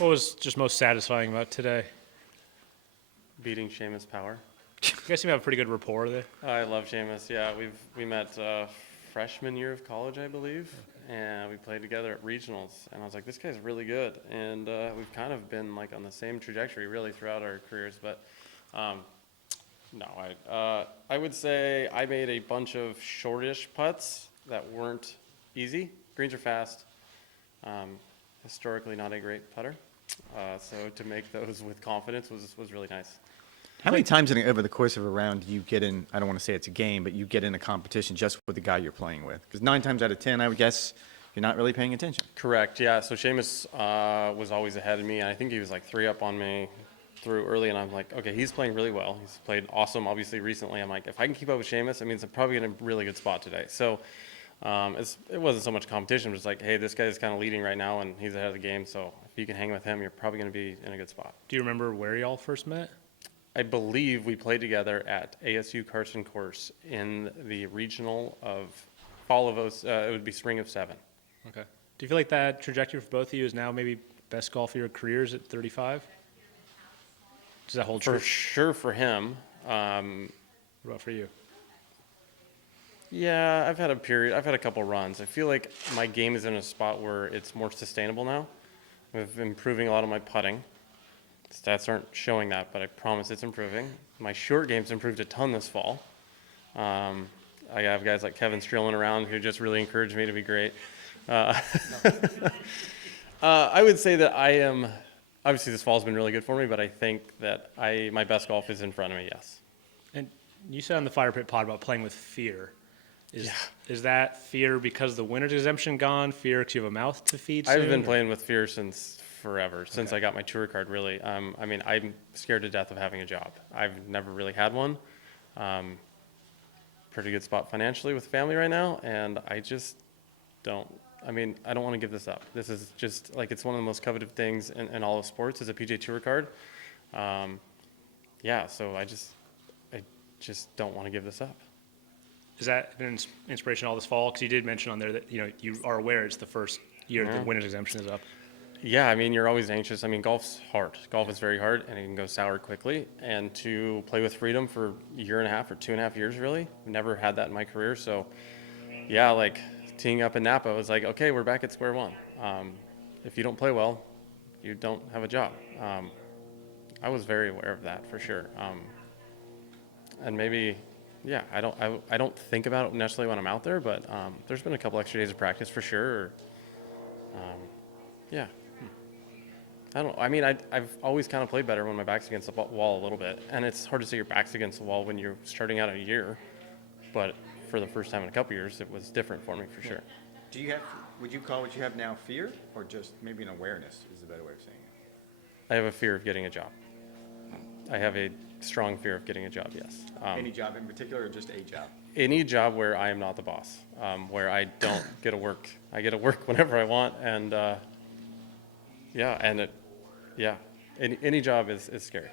What was just most satisfying about today? Beating Seamus Power. You guys seem to have a pretty good rapport there. I love Seamus. Yeah, we met freshman year of college, I believe, and we played together at regionals. And I was like, this guy's really good. And we've kind of been like on the same trajectory really throughout our careers. But no, I would say I made a bunch of shortish putts that weren't easy. Greens are fast. Historically, not a great putter. So to make those with confidence was really nice. How many times over the course of a round do you get in, I don't want to say it's a game, but you get in a competition just with the guy you're playing with? Because 9 times out of 10, I would guess you're not really paying attention. Correct, yeah. So Seamus was always ahead of me, and I think he was like 3 up on me through early, and I'm like, okay, he's playing really well. He's played awesome, obviously, recently. I'm like, if I can keep up with Seamus, I mean, it's probably in a really good spot today. So it wasn't so much competition. It was like, hey, this guy's kind of leading right now, and he's ahead of the game, so if you can hang with him, you're probably going to be in a good spot. Do you remember where y'all first met? I believe we played together at ASU Carson Course in the regional of fall of, it would be spring of 7. Okay. Do you feel like that trajectory for both of you is now maybe best golf of your careers at 35? Does that hold true? For sure for him. What about for you? Yeah, I've had a couple runs. I feel like my game is in a spot where it's more sustainable now. I'm improving a lot of my putting. Stats aren't showing that, but I promise it's improving. My short game's improved a ton this fall. I have guys like Kevin strolling around who just really encouraged me to be great. I would say that I am, obviously this fall's been really good for me, but I think that my best golf is in front of me, yes. And you said on the Fire Pit pod about playing with fear. Is that fear because the winner's exemption gone? Fear because you have a mouth to feed soon? I've been playing with fear since forever, since I got my tour card, really. I mean, I'm scared to death of having a job. I've never really had one. Pretty good spot financially with family right now, and I just don't, I don't want to give this up. This is just, like, it's one of the most coveted things in all of sports is a PGA Tour card. Yeah, so I just don't want to give this up. Is that been an inspiration all this fall? Because you did mention on there that you are aware it's the first year the winner's exemption is up. Yeah, I mean, you're always anxious. I mean, golf's hard. Golf is very hard, and it can go sour quickly. And to play with freedom for a year and a half or 2.5 years, really, I've never had that in my career. So, yeah, like teeing up in Napa, it was like, okay, we're back at square one. If you don't play well, you don't have a job. I was very aware of that for sure. And maybe, yeah, I don't think about it necessarily when I'm out there, but there's been a couple extra days of practice for sure. Yeah. I've always kind of played better when my back's against the wall a little bit. And it's hard to say your back's against the wall when you're starting out a year. But for the first time in a couple years, it was different for me for sure. Would you call what you have now fear, or just maybe an awareness is a better way of saying it? I have a fear of getting a job. I have a strong fear of getting a job, yes. Any job in particular, or just a job? Any job where I am not the boss, where I don't get to work. I get to work whenever I want, and any job is scary.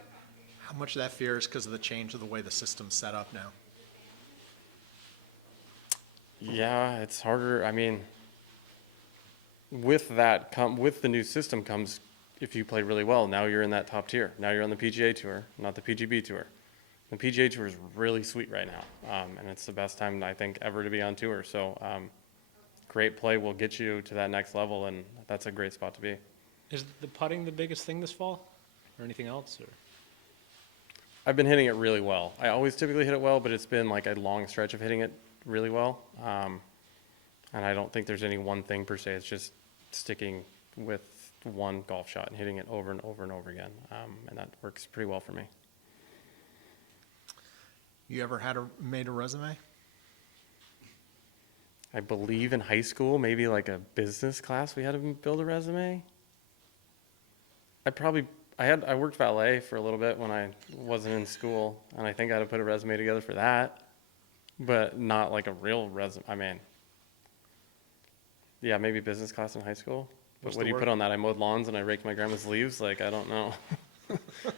How much of that fear is because of the change of the way the system's set up now? Yeah, it's harder. I mean, with the new system comes, if you play really well, now you're in that top tier. Now you're on the PGA Tour, not the PGB Tour. The PGA Tour is really sweet right now, and it's the best time, I think, ever to be on tour. So great play will get you to that next level, and that's a great spot to be. Is the putting the biggest thing this fall, or anything else? Or? I've been hitting it really well. I always typically hit it well, but it's been like a long stretch of hitting it really well. And I don't think there's any one thing per se. It's just sticking with one golf shot and hitting it over and over and over again. And that works pretty well for me. You ever made a resume? I believe in high school, maybe like a business class, we had to build a resume. I worked valet for a little bit when I wasn't in school, and I think I had to put a resume together for that, but not like a real resume. Yeah, maybe business class in high school. But what do you put on that? I mowed lawns and I raked my grandma's leaves? Like, I don't know.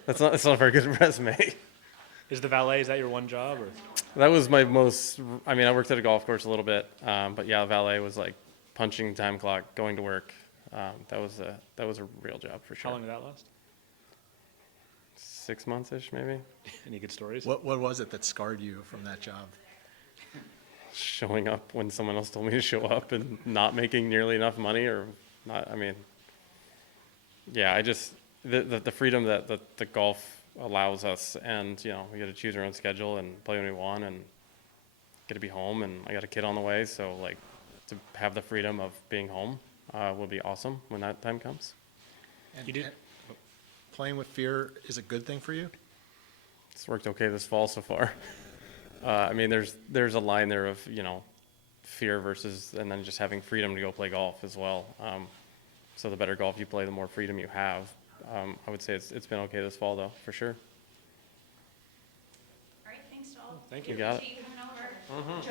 That's not a very good resume. Is the valet, is that your one job? Or? That was my most, I worked at a golf course a little bit, but yeah, valet was like punching time clock, going to work. That was a real job for How sure. long did that last? 6 months-ish, maybe. Any good stories? What was it that scarred you from that job? Showing up when someone else told me to show up and not making nearly enough money or not, I mean, yeah, the freedom that the golf allows us, and, you know, we get to choose our own schedule and play when we want and get to be home, and I got a kid on the way, so like to have the freedom of being home will be awesome when that time comes. And- You did- and Playing with fear is a good thing for you? It's worked okay this fall so far. I mean, there's a line there of, you know, fear versus, and then just having freedom to go play golf as well. So the better golf you play, the more freedom you have. I would say it's been okay this fall though, for sure. All right, thanks to all. Thank You you. got it. Appreciate you coming over.